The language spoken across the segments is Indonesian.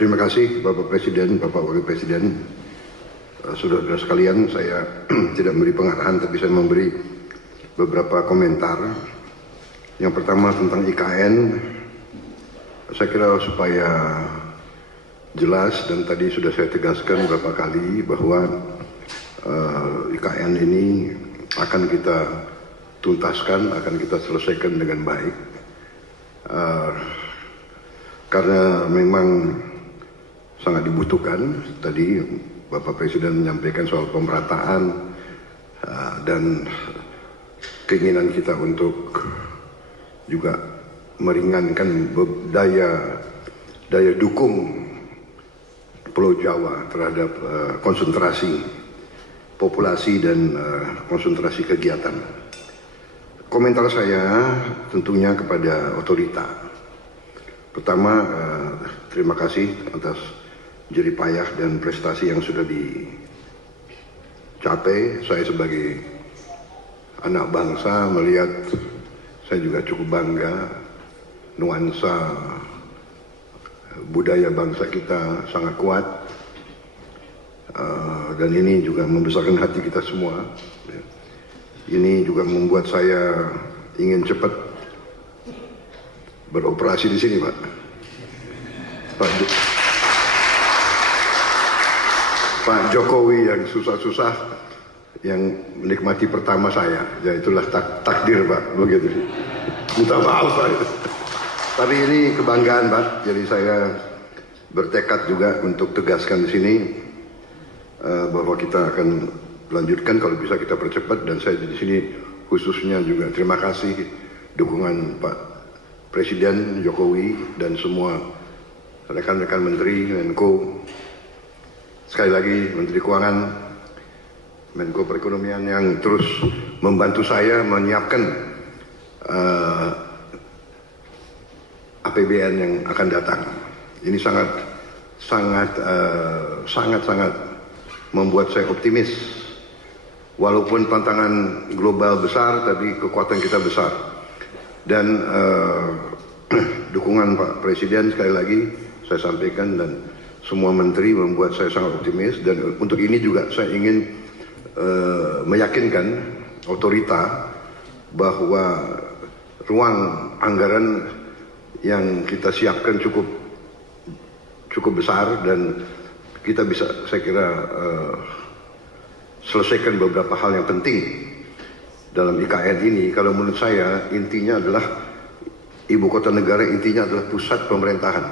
Terima kasih Bapak Presiden, Bapak Wakil Presiden, saudara-saudara sekalian. Saya tidak memberi pengarahan, tapi saya memberi beberapa komentar. Yang pertama tentang IKN, saya kira supaya jelas dan tadi sudah saya tegaskan beberapa kali bahwa IKN ini akan kita tuntaskan, akan kita selesaikan dengan baik. Karena memang sangat dibutuhkan. Tadi Bapak Presiden menyampaikan soal pemerataan dan keinginan kita untuk juga meringankan daya dukung Pulau Jawa terhadap konsentrasi populasi dan konsentrasi kegiatan. Komentar saya tentunya kepada otorita. Pertama, terima kasih atas jerih payah dan prestasi yang sudah dicapai. Saya sebagai anak bangsa melihat, saya juga cukup bangga nuansa budaya bangsa kita sangat kuat, dan ini juga membesarkan hati kita semua. Ini juga membuat saya ingin cepat beroperasi di sini, Pak Jokowi yang susah-susah yang menikmati pertama saya, ya itulah takdir Pak, begitu. Minta maaf Pak. Tapi ini kebanggaan Pak, jadi saya bertekad juga untuk tegaskan di sini bahwa kita akan lanjutkan, kalau bisa kita percepat, dan saya di sini khususnya juga terima kasih dukungan Pak Presiden Jokowi dan semua rekan-rekan Menteri, Menko. Sekali lagi Menteri Keuangan, Menko Perekonomian yang terus membantu saya menyiapkan APBN yang akan datang. Ini sangat membuat saya optimis. Walaupun tantangan global besar, tapi kekuatan kita besar. Dan dukungan Pak Presiden sekali lagi saya sampaikan dan semua menteri membuat saya sangat optimis. Dan untuk ini juga saya ingin meyakinkan otorita bahwa ruang anggaran yang kita siapkan cukup besar, dan kita bisa, saya kira, selesaikan beberapa hal yang penting dalam IKN ini. Kalau menurut saya intinya adalah ibu kota negara, intinya adalah pusat pemerintahan.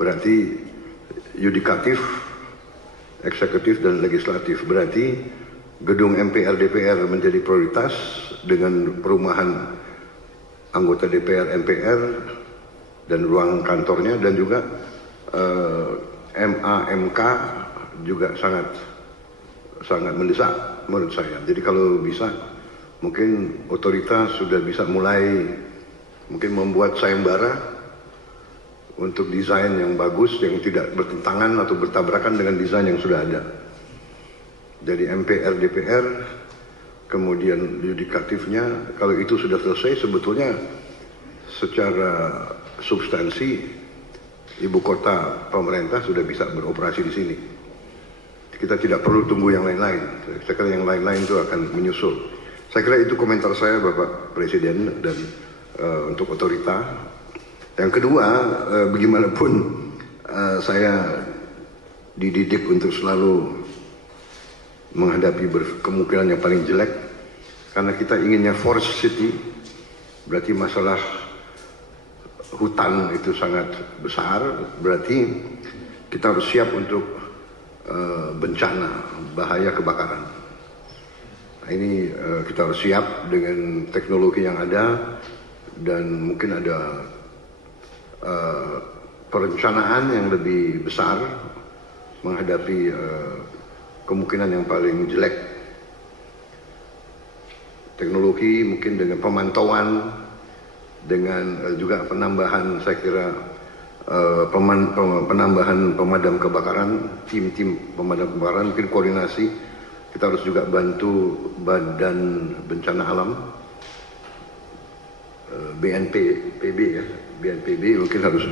Berarti yudikatif, eksekutif, dan legislatif. Berarti gedung MPR DPR menjadi prioritas dengan perumahan anggota DPR MPR dan ruang kantornya, dan juga MA/MK juga sangat mendesak menurut saya. Jadi kalau bisa mungkin otoritas sudah bisa mulai mungkin membuat sayembara untuk desain yang bagus, yang tidak bertentangan atau bertabrakan dengan desain yang sudah ada. Jadi MPR DPR, kemudian yudikatifnya, kalau itu sudah selesai, sebetulnya secara substansi ibu kota pemerintah sudah bisa beroperasi di sini. Kita tidak perlu tunggu yang lain-lain. Saya kira yang lain-lain itu akan menyusul. Saya kira itu komentar saya Bapak Presiden dan untuk otorita. Yang kedua, bagaimanapun saya dididik untuk selalu menghadapi kemungkinan yang paling jelek, karena kita inginnya forest city, berarti masalah hutan itu sangat besar, berarti kita harus siap untuk bencana, bahaya kebakaran. Nah, ini kita harus siap dengan teknologi yang ada, dan mungkin ada perencanaan yang lebih besar menghadapi kemungkinan yang paling jelek. Teknologi mungkin dengan pemantauan, dengan juga penambahan, saya kira penambahan pemadam kebakaran, tim-tim pemadam kebakaran, mungkin koordinasi. Kita harus juga bantu Badan Bencana Alam, BNPB ya, BNPB mungkin harus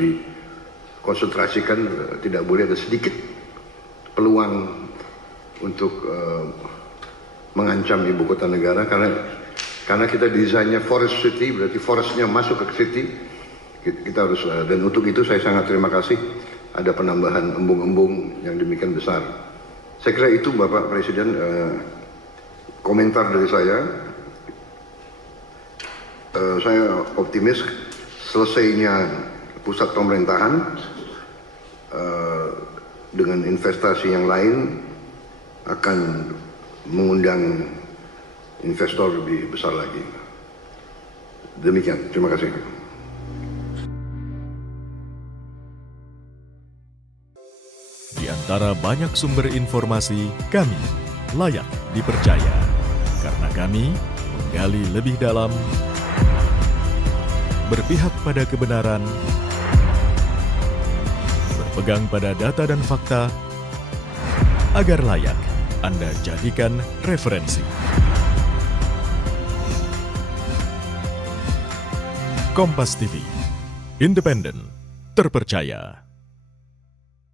konsentrasikan, tidak boleh ada sedikit peluang untuk mengancam ibu kota negara, karena kita desainnya forest city, berarti forestnya masuk ke city. Kita harus, dan untuk itu saya sangat terima kasih ada penambahan embung-embung yang demikian besar. Saya kira itu Bapak Presiden komentar dari saya. Saya optimis selesainya pusat pemerintahan dengan investasi yang lain akan mengundang investor lebih besar lagi. Demikian, terima kasih. Di antara banyak sumber informasi, kami layak dipercaya. Karena kami menggali lebih dalam, berpihak pada kebenaran, berpegang pada data dan fakta, agar layak Anda jadikan referensi. Kompas TV, independen, terpercaya.